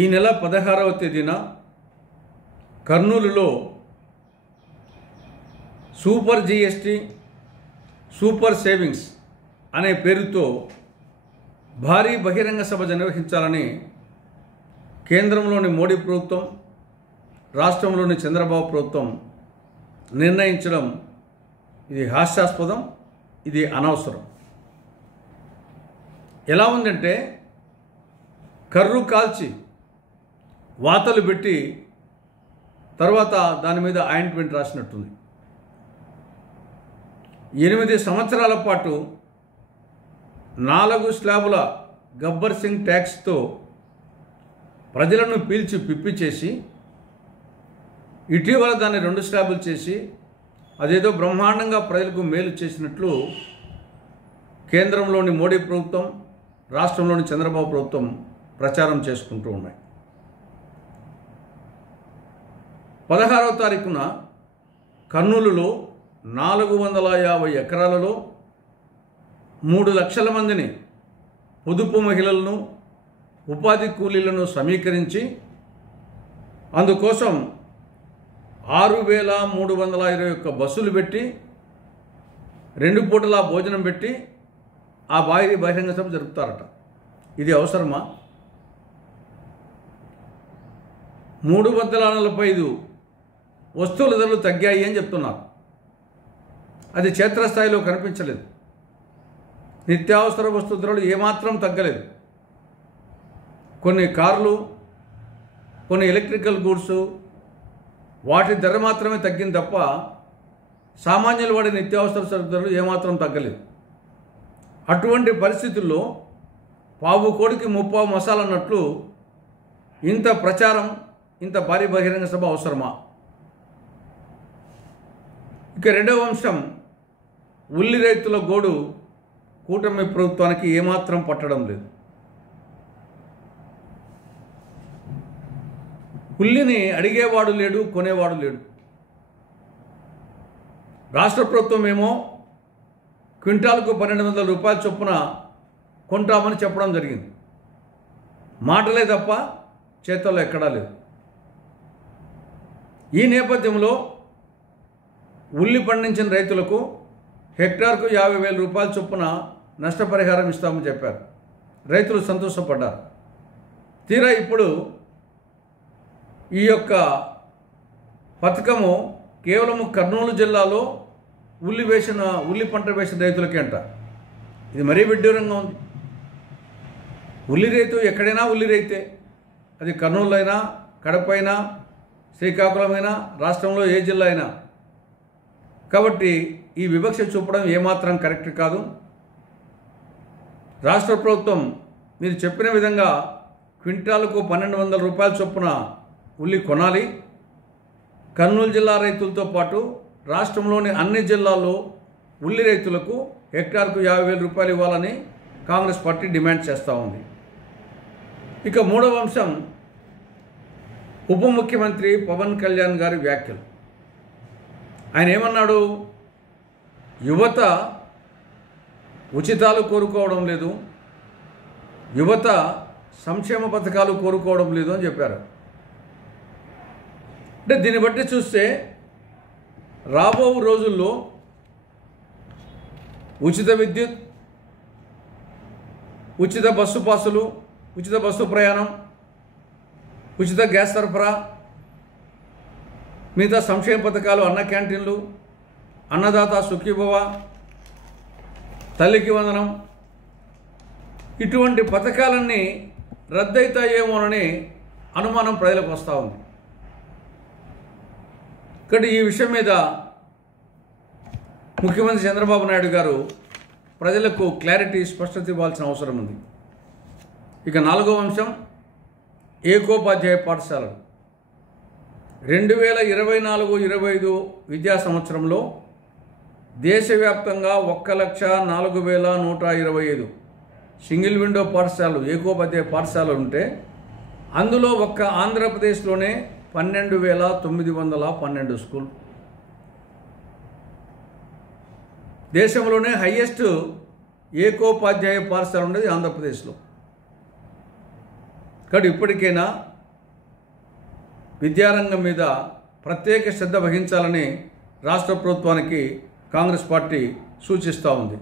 ఈ నెల 16వ తేదీన కర్నూలులో సూపర్ జిఎస్టీ సూపర్ సేవింగ్స్ అనే పేరుతో భారీ బహిరంగ సభ నిర్వహించాలని కేంద్రంలోని మోడీ ప్రభుత్వం, రాష్ట్రంలోని చంద్రబాబు ప్రభుత్వం నిర్ణయించడం ఇది హాస్యాస్పదం, ఇది అనవసరం. ఎలా ఉందంటే కర్రు కాల్చి వాతలు పెట్టి తర్వాత దాని మీద ఆయింట్మెంట్ రాసినట్టుంది. 8 సంవత్సరాల పాటు 4 స్లాబుల గబ్బర్ సింగ్ ట్యాక్స్తో ప్రజలను పీల్చి పిప్పి చేసి ఇటీవల దాన్ని 2 స్లాబులు చేసి అదేదో బ్రహ్మాండంగా ప్రజలకు మేలు చేసినట్లు కేంద్రంలోని మోడీ ప్రభుత్వం, రాష్ట్రంలోని చంద్రబాబు ప్రభుత్వం ప్రచారం చేసుకుంటూ ఉన్నాయి. 16వ తారీఖున కర్నూలులో 450 ఎకరాలలో 3 లక్షల మందిని పొదుపు మహిళలను, ఉపాధి కూలీలను సమీకరించి అందుకోసం 6,321 బస్సులు పెట్టి 2 పూటల భోజనం పెట్టి ఆ బహిరంగ సభ జరుపుతారట. ఇది అవసరమా? 345 వస్తువుల ధరలు తగ్గాయి అని చెప్తున్నారు. అది క్షేత్రస్థాయిలో కనిపించలేదు. నిత్యావసర వస్తువు ధరలు ఏమాత్రం తగ్గలేదు. కొన్ని కార్లు, కొన్ని ఎలక్ట్రికల్ గూడ్స్ వాటి ధర మాత్రమే తగ్గింది తప్ప సామాన్యులు వాడే నిత్యావసర ధరలు ఏమాత్రం తగ్గలేదు. అటువంటి పరిస్థితుల్లో పావు కోడికి ముప్పావు మసాలా అన్నట్లు ఇంత ప్రచారం, ఇంత భారీ బహిరంగ సభ అవసరమా? ఇక రెండవ అంశం, ఉల్లి రైతుల గోడు కూటమి ప్రభుత్వానికి ఏమాత్రం పట్టడం లేదు. ఉల్లిని అడిగేవాడు లేడు, కొనేవాడు లేడు. రాష్ట్ర ప్రభుత్వం ఏమో క్వింటాల్కు 1,200 రూపాయల చొప్పున కొంటామని చెప్పడం జరిగింది. మాటలే తప్ప చేతల్లో ఎక్కడా లేదు. ఈ నేపథ్యంలో ఉల్లి పండించిన రైతులకు హెక్టార్కు 50,000 రూపాయల చొప్పున నష్టపరిహారం ఇస్తామని చెప్పారు. రైతులు సంతోషపడ్డారు. తీరా ఇప్పుడు ఈ యొక్క పథకము కేవలము కర్నూలు జిల్లాలో ఉల్లి పంట వేసిన రైతులకే అంట. ఇది మరీ విడ్డూరంగా ఉంది. ఉల్లి రైతు ఎక్కడైనా ఉల్లి రైతే, అది కర్నూలు అయినా, కడప అయినా, శ్రీకాకుళం అయినా, రాష్ట్రంలో ఏ జిల్లా అయినా. కాబట్టి ఈ వివక్ష చూపడం ఏమాత్రం కరెక్ట్ కాదు. రాష్ట్ర ప్రభుత్వం మీరు చెప్పిన విధంగా క్వింటాలకు 1,200 రూపాయల చొప్పున ఉల్లి కొనాలి. కర్నూలు జిల్లా రైతులతో పాటు రాష్ట్రంలోని అన్ని జిల్లాల్లో ఉల్లి రైతులకు హెక్టార్కు 50,000 రూపాయలు ఇవ్వాలని కాంగ్రెస్ పార్టీ డిమాండ్ చేస్తూ ఉంది. ఇక మూడవ అంశం, ఉప ముఖ్యమంత్రి పవన్ కళ్యాణ్ గారి వ్యాఖ్యలు. ఆయన ఏమన్నాడు? యువత ఉచితాలు కోరుకోవడం లేదు, యువత సంక్షేమ పథకాలు కోరుకోవడం లేదు అని చెప్పారు. అంటే దీన్ని బట్టి చూస్తే రాబో రోజుల్లో ఉచిత విద్యుత్, ఉచిత బస్సు పాసులు, ఉచిత బస్సు ప్రయాణం, ఉచిత గ్యాస్ సరఫరా, మిగతా సంక్షేమ పథకాలు, అన్న క్యాంటీన్లు, అన్నదాత సుఖీభవ, తల్లికి వందనం, ఇటువంటి పథకాలన్నీ రద్దయితాయేమోనని అనుమానం ప్రజలకు వస్తూ ఉంది. ఇక్కడ ఈ విషయం మీద ముఖ్యమంత్రి చంద్రబాబు నాయుడు గారు ప్రజలకు క్లారిటీ, స్పష్టత ఇవ్వాల్సిన అవసరం ఉంది. ఇక 4వ అంశం, ఏకోపాధ్యాయ పాఠశాలలు. 2024-25 విద్యా సంవత్సరంలో దేశవ్యాప్తంగా 1,04,125 సింగిల్ విండో పాఠశాలలు, ఏకోపాధ్యాయ పాఠశాలలు ఉంటే అందులో ఒక్క ఆంధ్రప్రదేశ్లోనే 12,912 స్కూల్. దేశంలోనే హైయెస్ట్ ఏకోపాధ్యాయ పాఠశాల ఉండేది ఆంధ్రప్రదేశ్లో. కాబట్టి ఇప్పటికైనా విద్యారంగం మీద ప్రత్యేక శ్రద్ధ వహించాలని రాష్ట్ర ప్రభుత్వానికి కాంగ్రెస్ పార్టీ సూచిస్తూ ఉంది.